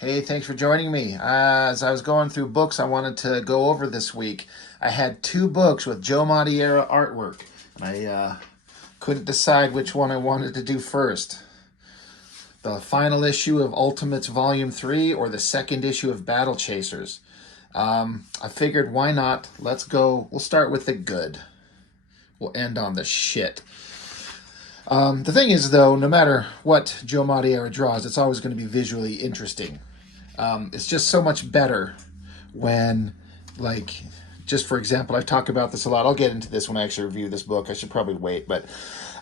Hey, thanks for joining me. As I was going through books I wanted to go over this week, I had two books with Joe Madureira artwork. I couldn't decide which one I wanted to do first. The final issue of Ultimates Volume 3 or the second issue of Battle Chasers. I figured why not? Let's go. We'll start with the good. We'll end on the shit. The thing is, though, no matter what Joe Madureira draws, it's always going to be visually interesting. It's just so much better when, like, just for example, I've talked about this a lot. I'll get into this when I actually review this book. I should probably wait, but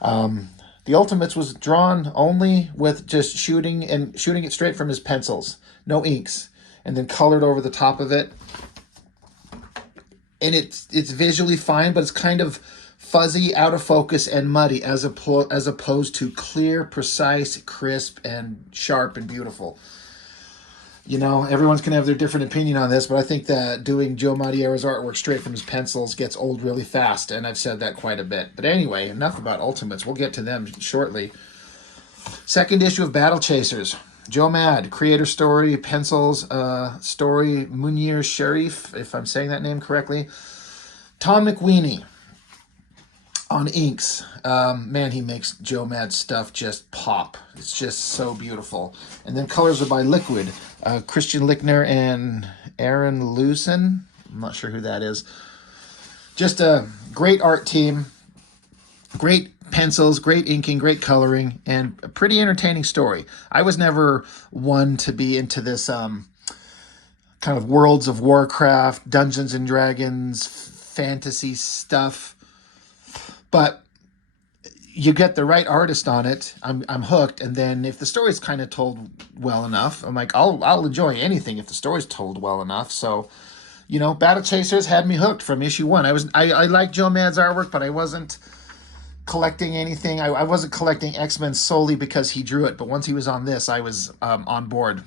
the Ultimates was drawn only with just shooting it straight from his pencils, no inks, and then colored over the top of it. And it's visually fine, but it's kind of fuzzy, out of focus, and muddy as opposed to clear, precise, crisp, and sharp and beautiful. You know, everyone's going to have their different opinion on this, but I think that doing Joe Madureira's artwork straight from his pencils gets old really fast, and I've said that quite a bit. But anyway, enough about Ultimates. We'll get to them shortly. Second issue of Battle Chasers. Joe Mad, creator story, pencils, story, Munir Sharif, if I'm saying that name correctly. Tom McWeeny on inks. Man, he makes Joe Mad stuff just pop. It's just so beautiful. And then colors are by Liquid. Christian Lickner and Aaron Lewson. I'm not sure who that is. Just a great art team. Great pencils, great inking, great coloring, and a pretty entertaining story. I was never one to be into this kind of Worlds of Warcraft, Dungeons and Dragons, fantasy stuff. But you get the right artist on it, I'm hooked. And then if the story's kind of told well enough, I'm like, I'll enjoy anything if the story's told well enough. So, you know, Battle Chasers had me hooked from issue one. I liked Joe Mad's artwork, but I wasn't collecting anything. I wasn't collecting X-Men solely because he drew it. But once he was on this, I was on board.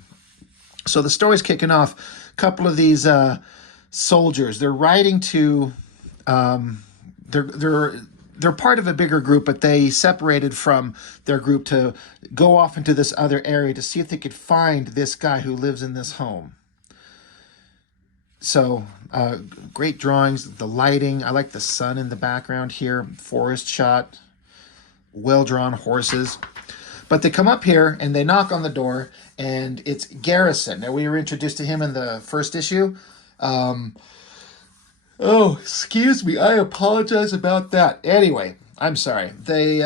So the story's kicking off. A couple of these soldiers, they're riding to they're part of a bigger group, but they separated from their group to go off into this other area to see if they could find this guy who lives in this home. So, great drawings, the lighting. I like the sun in the background here, forest shot, well-drawn horses. But they come up here and they knock on the door, and it's Garrison. Now, we were introduced to him in the first issue. Oh, excuse me. I apologize about that. Anyway, I'm sorry. They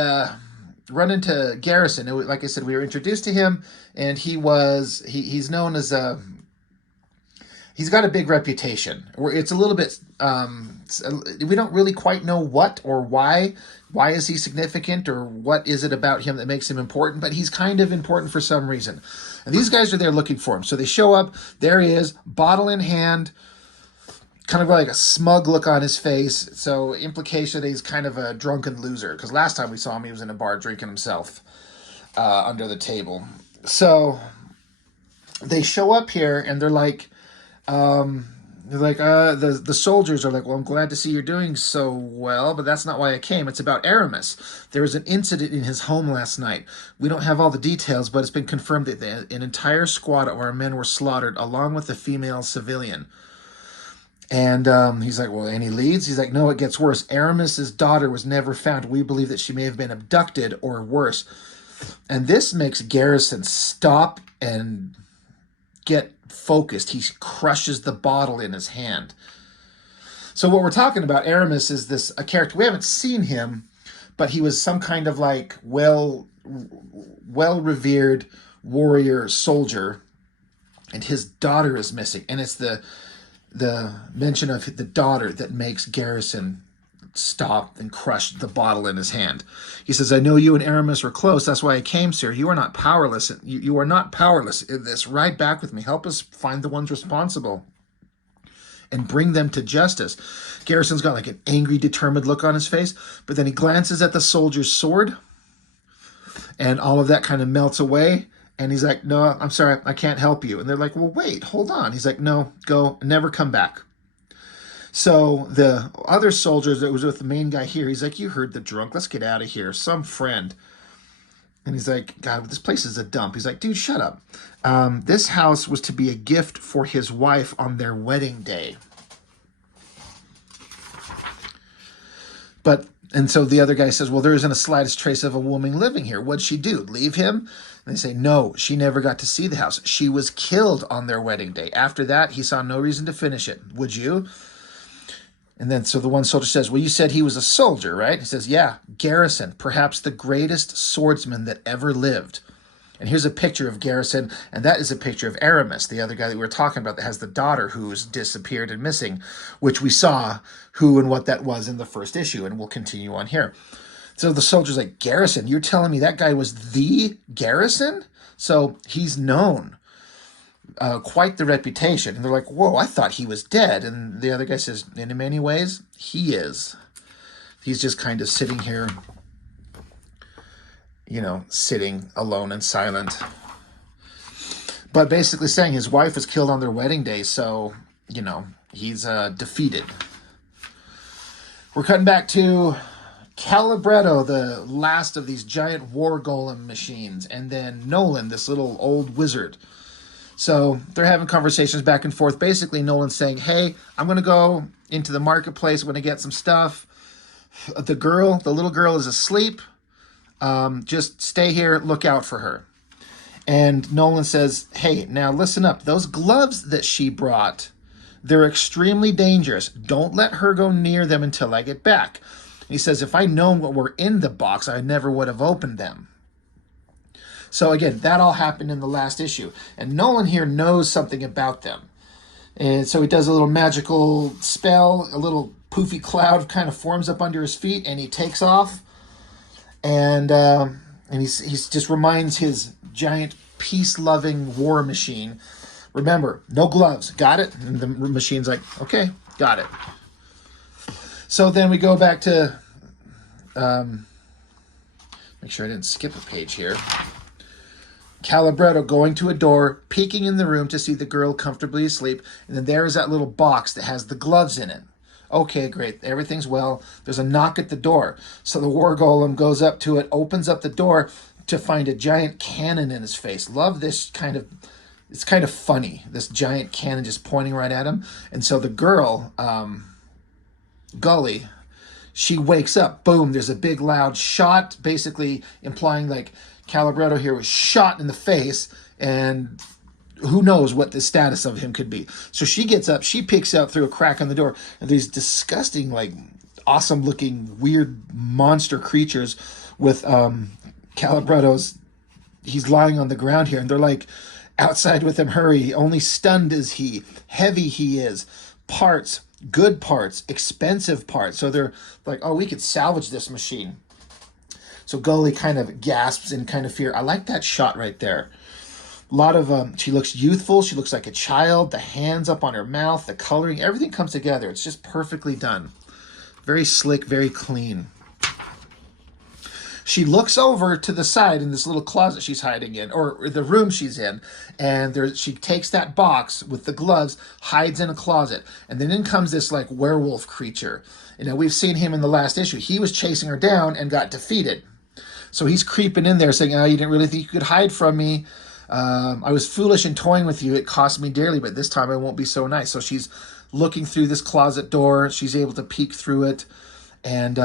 run into Garrison. Like I said, we were introduced to him, and he's known as he's got a big reputation. It's a little bit, we don't really quite know what or why. Why is he significant, or what is it about him that makes him important? But he's kind of important for some reason. And these guys are there looking for him. So they show up. There he is, bottle in hand, kind of like a smug look on his face. So implication that he's kind of a drunken loser. Because last time we saw him, he was in a bar drinking himself under the table. So they show up here and they're like, the soldiers are like, well, I'm glad to see you're doing so well, but that's not why I came. It's about Aramis. There was an incident in his home last night. We don't have all the details, but it's been confirmed that an entire squad of our men were slaughtered, along with a female civilian. And he's like, well, any leads? He's like, no, it gets worse. Aramis's daughter was never found. We believe that she may have been abducted or worse. And this makes Garrison stop and get focused. He crushes the bottle in his hand. So what we're talking about, Aramis, is a character. We haven't seen him, but he was some kind of like well-revered warrior soldier, and his daughter is missing. And it's the mention of the daughter that makes Garrison stop and crush the bottle in his hand. He says, I know you and Aramis were close. That's why I came, sir. You are not powerless. You are not powerless in this. Ride back with me. Help us find the ones responsible and bring them to justice. Garrison's got like an angry, determined look on his face, but then he glances at the soldier's sword, and all of that kind of melts away. And he's like, no, I'm sorry, I can't help you. And they're like, well, wait, hold on. He's like, no, go, never come back. So the other soldiers that was with the main guy here, he's like, you heard the drunk, let's get out of here. Some friend. And he's like, God, this place is a dump. He's like, dude, shut up. This house was to be a gift for his wife on their wedding day. And so the other guy says, well, there isn't a slightest trace of a woman living here. What'd she do? Leave him? And they say, no, she never got to see the house. She was killed on their wedding day. After that, he saw no reason to finish it. Would you? And then so the one soldier says, well, you said he was a soldier, right? He says, yeah, Garrison, perhaps the greatest swordsman that ever lived. And here's a picture of Garrison, and that is a picture of Aramis, the other guy that we were talking about that has the daughter who's disappeared and missing, which we saw who and what that was in the first issue, and we'll continue on here. So the soldier's like, Garrison, you're telling me that guy was the Garrison? So he's known. Quite the reputation. And they're like, whoa, I thought he was dead. And the other guy says, in many ways, he is. He's just kind of sitting here, you know, sitting alone and silent. But basically saying his wife was killed on their wedding day, so, you know, he's defeated. We're cutting back to Calibretto, the last of these giant war golem machines, and then Nolan, this little old wizard. So they're having conversations back and forth. Basically, Nolan's saying, hey, I'm going to go into the marketplace. I'm going to get some stuff. The little girl is asleep. Just stay here. Look out for her. And Nolan says, hey, now listen up. Those gloves that she brought, they're extremely dangerous. Don't let her go near them until I get back. He says, if I'd known what were in the box, I never would have opened them. So again, that all happened in the last issue. And Nolan here knows something about them. And so he does a little magical spell, a little poofy cloud kind of forms up under his feet, and he takes off. And he's just reminds his giant peace-loving war machine, remember, no gloves, got it? And the machine's like, okay, got it. So then we go back to, make sure I didn't skip a page here. Calibretto going to a door, peeking in the room to see the girl comfortably asleep, and then there is that little box that has the gloves in it. Okay, great, everything's well. There's a knock at the door. So the war golem goes up to it, opens up the door to find a giant cannon in his face. Love this kind of, it's kind of funny, this giant cannon just pointing right at him. And so the girl, Gully, she wakes up, boom, there's a big loud shot, basically implying like Calibretto here was shot in the face, and who knows what the status of him could be. So she gets up, she peeks out through a crack on the door, and these disgusting, like, awesome-looking, weird monster creatures with Calibretto's, he's lying on the ground here, and they're like, outside with him, hurry, only stunned is he, heavy he is, parts, good parts, expensive parts. So they're like, oh, we could salvage this machine. So Gully kind of gasps in kind of fear. I like that shot right there. A lot of, she looks youthful. She looks like a child. The hands up on her mouth, the coloring, everything comes together. It's just perfectly done. Very slick, very clean. She looks over to the side in this little closet she's hiding in, or the room she's in, and she takes that box with the gloves, hides in a closet, and then in comes this like werewolf creature. You know, we've seen him in the last issue. He was chasing her down and got defeated. So he's creeping in there saying, oh, you didn't really think you could hide from me. I was foolish in toying with you. It cost me dearly, but this time I won't be so nice. So she's looking through this closet door. She's able to peek through it. And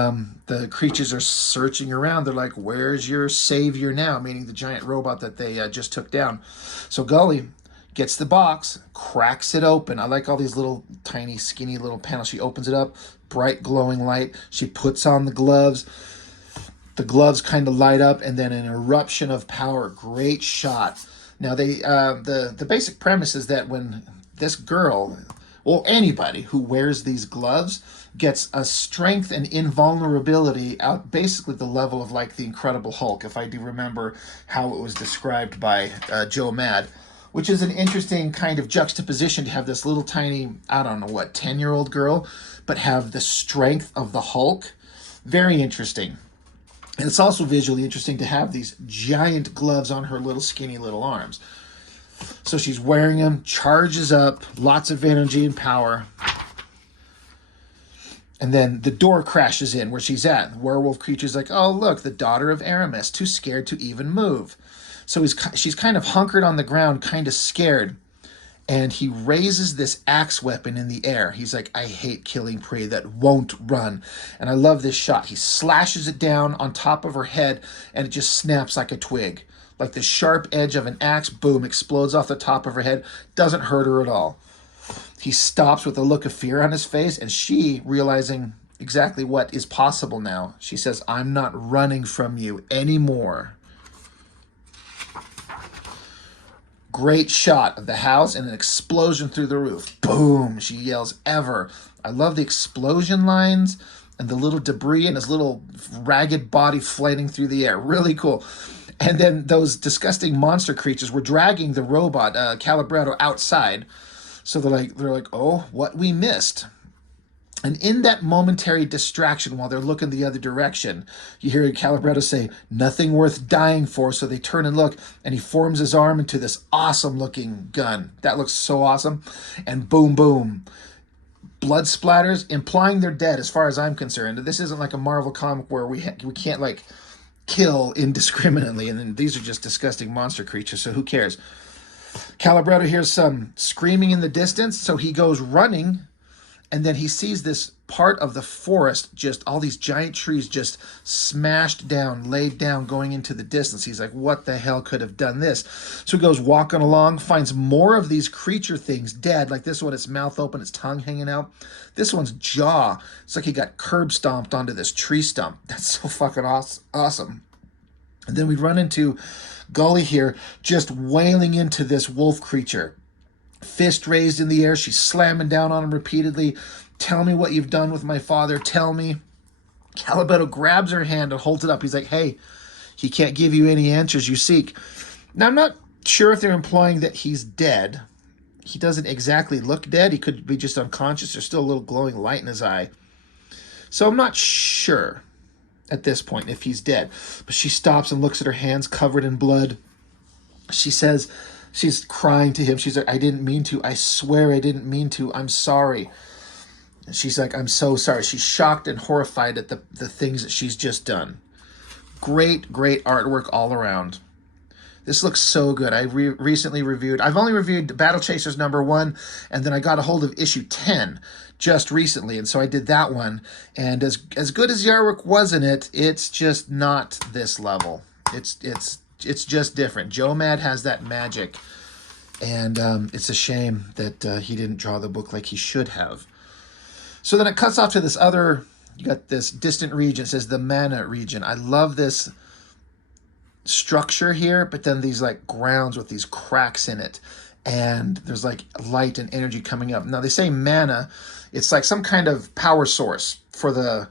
the creatures are searching around. They're like, where's your savior now? Meaning the giant robot that they just took down. So Gully gets the box, cracks it open. I like all these little tiny, skinny little panels. She opens it up, bright glowing light. She puts on the gloves. The gloves kind of light up, and then an eruption of power. Great shot. Now, the basic premise is that when this girl, or anybody who wears these gloves, gets a strength and invulnerability out basically the level of like the Incredible Hulk, if I do remember how it was described by Joe Mad, which is an interesting kind of juxtaposition to have this little tiny, I don't know what, 10-year-old girl, but have the strength of the Hulk. Very interesting. And it's also visually interesting to have these giant gloves on her little skinny little arms. So she's wearing them, charges up, lots of energy and power. And then the door crashes in where she's at. The werewolf creature's like, oh, look, the daughter of Aramis, too scared to even move. So she's kind of hunkered on the ground, kind of scared. And he raises this axe weapon in the air. He's like, I hate killing prey that won't run. And I love this shot. He slashes it down on top of her head, and it just snaps like a twig. Like the sharp edge of an axe, boom, explodes off the top of her head. Doesn't hurt her at all. He stops with a look of fear on his face, and she, realizing exactly what is possible now, she says, I'm not running from you anymore. Great shot of the house and an explosion through the roof. Boom, she yells, ever. I love the explosion lines and the little debris and his little ragged body flying through the air. Really cool. And then those disgusting monster creatures were dragging the robot, Calibretto, outside. So they're like, oh, what we missed. And in that momentary distraction while they're looking the other direction, you hear Calibretto say, nothing worth dying for. So they turn and look, and he forms his arm into this awesome-looking gun. That looks so awesome. And boom, boom. Blood splatters, implying they're dead as far as I'm concerned. This isn't like a Marvel comic where we can't, like, kill indiscriminately. And then these are just disgusting monster creatures, so who cares? Calibretto hears some screaming in the distance, so he goes running, and then he sees this part of the forest, just all these giant trees just smashed down, laid down, going into the distance. He's like, what the hell could have done this? So he goes walking along, finds more of these creature things dead, like this one, its mouth open, its tongue hanging out. This one's jaw, it's like he got curb stomped onto this tree stump. That's so fucking awesome. And then we run into Gully here, just wailing into this wolf creature. Fist raised in the air, she's slamming down on him repeatedly. Tell me what you've done with my father, tell me. Calibretto grabs her hand and holds it up. He's like, hey, he can't give you any answers you seek. Now, I'm not sure if they're implying that he's dead. He doesn't exactly look dead. He could be just unconscious. There's still a little glowing light in his eye. So I'm not sure at this point if he's dead. But she stops and looks at her hands covered in blood. She says, she's crying to him. She's like, I didn't mean to. I swear I didn't mean to. I'm sorry. And she's like, I'm so sorry. She's shocked and horrified at the things that she's just done. Great, great artwork all around. This looks so good. I recently reviewed, I've only reviewed Battle Chasers #1, and then I got a hold of issue 10 just recently, and so I did that one. And as good as the artwork was in it, it's just not this level. It's just different. Joe Mad has that magic, and it's a shame that he didn't draw the book like he should have. So then it cuts off to this other, you got this distant region. It says the Mana region. I love this structure here, but then these like grounds with these cracks in it, and there's like light and energy coming up. Now they say mana, it's like some kind of power source for the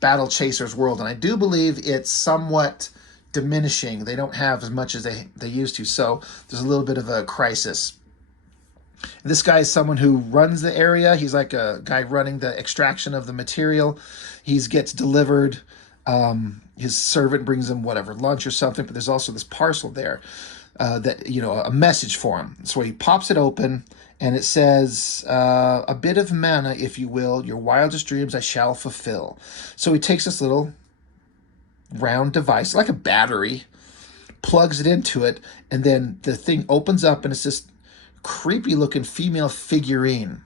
Battle Chasers world, and I do believe it's somewhat diminishing. They don't have as much as they used to, so there's a little bit of a crisis. This guy is someone who runs the area. He's like a guy running the extraction of the material. He gets delivered. His servant brings him whatever, lunch or something, but there's also this parcel there that, you know, a message for him. So he pops it open, and it says, a bit of mana, if you will, your wildest dreams I shall fulfill. So he takes this little round device, like a battery, plugs it into it, and then the thing opens up, and it's this creepy looking female figurine.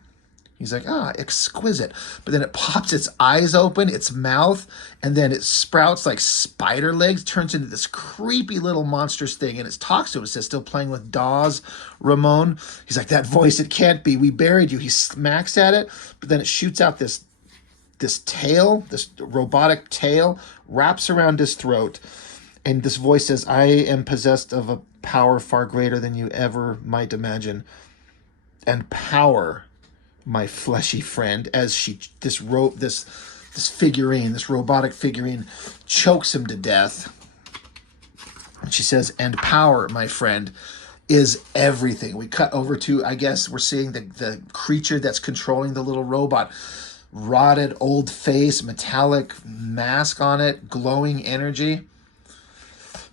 He's like, exquisite. But then it pops its eyes open, its mouth, and then it sprouts like spider legs, turns into this creepy little monstrous thing, and it talks to him. It says, still playing with Dawes, Ramon? He's like, that voice, it can't be. We buried you. He smacks at it, but then it shoots out this tail, this robotic tail, wraps around his throat, and this voice says, I am possessed of a power far greater than you ever might imagine. And power, my fleshy friend, as this figurine, this robotic figurine, chokes him to death. And she says, and power, my friend, is everything. We cut over to, I guess we're seeing the creature that's controlling the little robot. Rotted old face, metallic mask on it, glowing energy.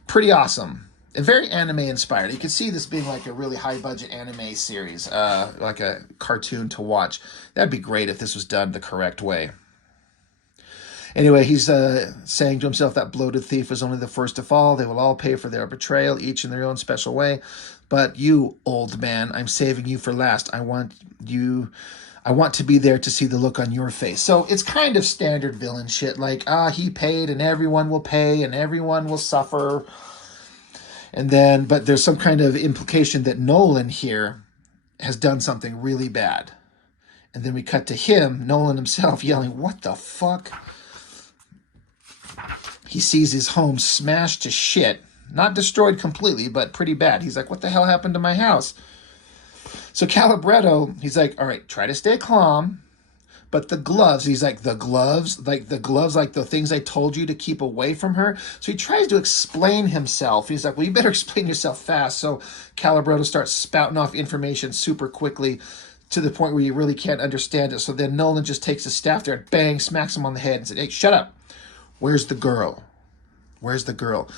Pretty awesome. And very anime inspired. You can see this being like a really high budget anime series, like a cartoon to watch. That'd be great if this was done the correct way. Anyway, he's saying to himself that bloated thief was only the first to fall. They will all pay for their betrayal, each in their own special way. But you, old man, I'm saving you for last. I want to be there to see the look on your face. So it's kind of standard villain shit, like, he paid and everyone will pay and everyone will suffer. And then, but there's some kind of implication that Nolan here has done something really bad. And then we cut to him, Nolan himself, yelling, "What the fuck?" He sees his home smashed to shit. Not destroyed completely, but pretty bad. He's like, what the hell happened to my house? So Calibretto, he's like, all right, try to stay calm. But the gloves, he's like, the gloves, like the things I told you to keep away from her. So he tries to explain himself. He's like, well, you better explain yourself fast. So Calibretto starts spouting off information super quickly to the point where you really can't understand it. So then Nolan just takes his staff there and bang, smacks him on the head and said, hey, shut up. Where's the girl? Where's the girl?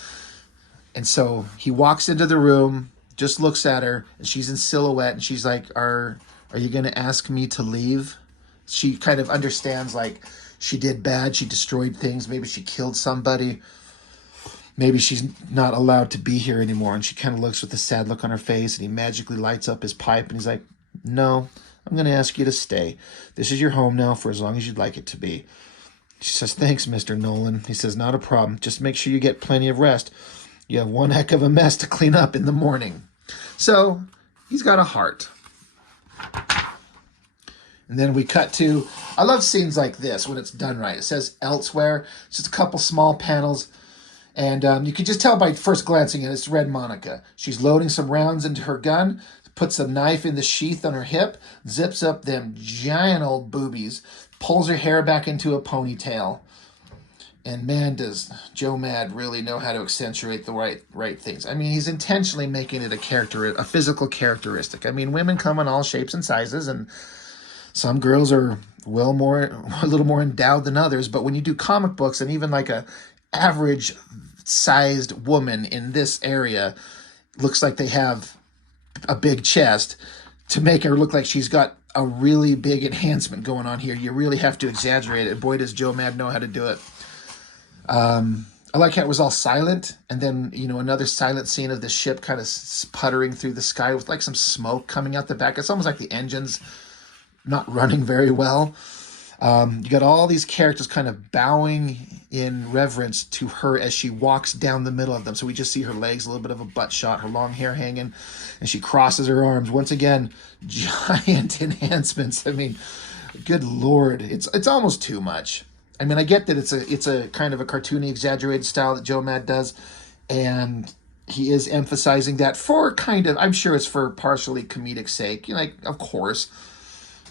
And so he walks into the room, just looks at her, and she's in silhouette, and she's like, are you going to ask me to leave? She kind of understands, like, she did bad, she destroyed things, maybe she killed somebody, maybe she's not allowed to be here anymore, and she kind of looks with a sad look on her face, and he magically lights up his pipe, and he's like, no, I'm going to ask you to stay. This is your home now for as long as you'd like it to be. She says, thanks, Mr. Nolan. He says, not a problem. Just make sure you get plenty of rest. You have one heck of a mess to clean up in the morning. So he's got a heart. And then we cut to, I love scenes like this when it's done right. It says elsewhere. It's just a couple small panels. And you can just tell by first glancing at it, it's Red Monika. She's loading some rounds into her gun, puts a knife in the sheath on her hip, zips up them giant old boobies, pulls her hair back into a ponytail. And man, does Joe Mad really know how to accentuate the right things. I mean, he's intentionally making it a physical characteristic. I mean, women come in all shapes and sizes, and some girls are a little more endowed than others. But when you do comic books, and even like a average sized woman in this area looks like they have a big chest, to make her look like she's got a really big enhancement going on here, you really have to exaggerate it. Boy, does Joe Mad know how to do it. I like how it was all silent, and then, another silent scene of the ship kind of puttering through the sky with like some smoke coming out the back. It's almost like the engine's not running very well. You got all these characters kind of bowing in reverence to her as she walks down the middle of them. So we just see her legs, a little bit of a butt shot, her long hair hanging, and she crosses her arms. Once again, giant enhancements. I mean, good Lord, it's almost too much. I mean, I get that it's a kind of a cartoony, exaggerated style that Joe Mad does, and he is emphasizing that for kind of, I'm sure it's for partially comedic sake. Of course,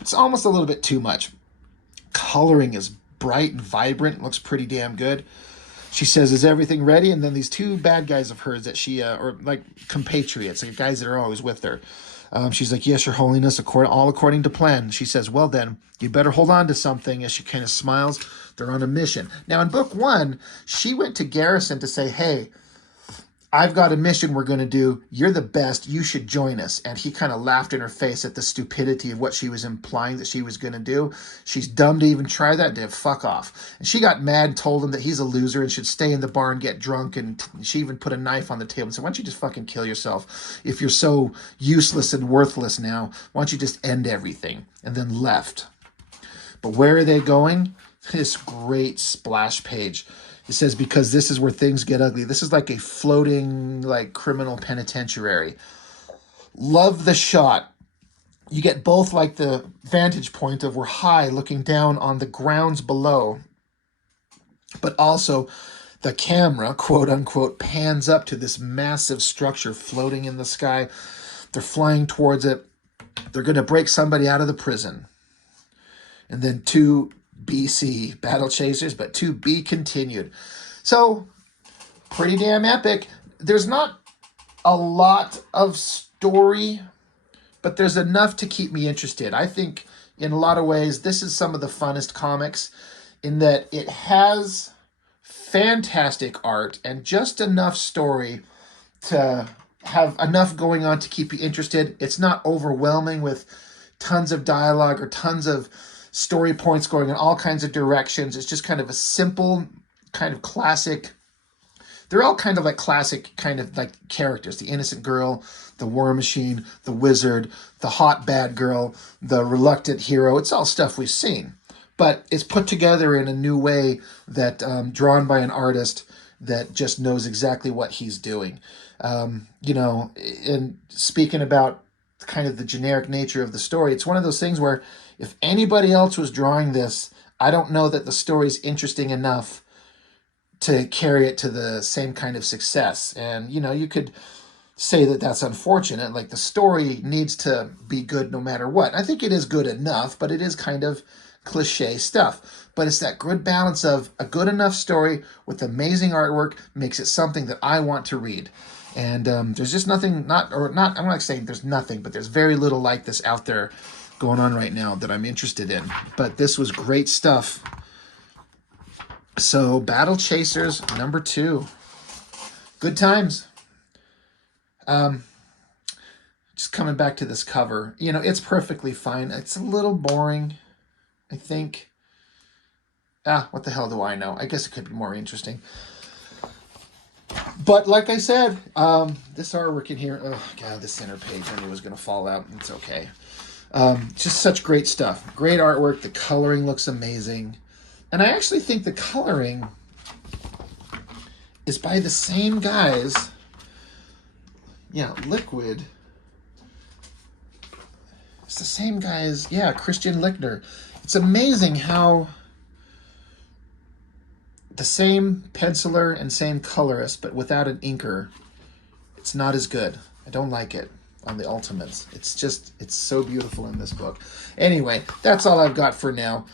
it's almost a little bit too much. Coloring is bright and vibrant, looks pretty damn good. She says, is everything ready? And then these two bad guys of hers that she, or like compatriots, like guys that are always with her. She's like, yes, your holiness, all according to plan. She says, well then, you better hold on to something, as she kind of smiles. They're on a mission. Now in book 1, she went to Garrison to say, hey, I've got a mission we're going to do. You're the best. You should join us. And he kind of laughed in her face at the stupidity of what she was implying that she was going to do. She's dumb to even try that. Dude, fuck off. And she got mad and told him that he's a loser and should stay in the bar and get drunk. And she even put a knife on the table and said, why don't you just fucking kill yourself? If you're so useless and worthless now, why don't you just end everything? And then left. But where are they going? This great splash page. It says, because this is where things get ugly. This is like a floating, like, criminal penitentiary. Love the shot. You get both, like, the vantage point of we're high looking down on the grounds below, but also the camera, quote unquote, pans up to this massive structure floating in the sky. They're flying towards it. They're going to break somebody out of the prison. And then two BC battle chasers, but to be continued. So, pretty damn epic. There's not a lot of story, but there's enough to keep me interested. I think in a lot of ways, this is some of the funnest comics in that it has fantastic art and just enough story to have enough going on to keep you interested. It's not overwhelming with tons of dialogue or tons of story points going in all kinds of directions. It's just kind of a simple, kind of classic. They're all kind of like classic kind of like characters. The innocent girl, the war machine, the wizard, the hot bad girl, the reluctant hero. It's all stuff we've seen. But it's put together in a new way that drawn by an artist that just knows exactly what he's doing. You know, and speaking about kind of the generic nature of the story, it's one of those things where if anybody else was drawing this, I don't know that the story's interesting enough to carry it to the same kind of success. And, you know, you could say that that's unfortunate. Like, the story needs to be good no matter what. I think it is good enough, but it is kind of cliche stuff. But it's that good balance of a good enough story with amazing artwork makes it something that I want to read. And there's just nothing, I'm not saying there's nothing, but there's very little like this out there going on right now that I'm interested in. But this was great stuff. So, Battle Chasers number 2. Good times. Just coming back to this cover. You know, it's perfectly fine. It's a little boring, I think. What the hell do I know? I guess it could be more interesting. But like I said, this artwork in here, oh God, the center page, I knew it was going to fall out. It's okay. Just such great stuff. Great artwork. The coloring looks amazing. And I actually think the coloring is by the same guys. Yeah, Liquid. It's the same guys. Yeah, Christian Lichtner. It's amazing how the same penciler and same colorist, but without an inker, it's not as good. I don't like it on the Ultimates. It's so beautiful in this book. Anyway, that's all I've got for now.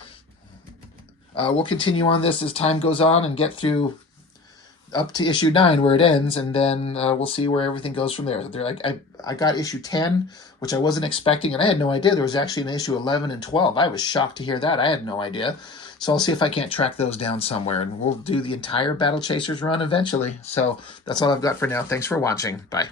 We'll continue on this as time goes on and get through up to issue 9 where it ends, and then we'll see where everything goes from there. I got issue 10, which I wasn't expecting, and I had no idea there was actually an issue 11 and 12. I was shocked to hear that. I had no idea. So I'll see if I can't track those down somewhere, and we'll do the entire Battle Chasers run eventually. So that's all I've got for now. Thanks for watching. Bye.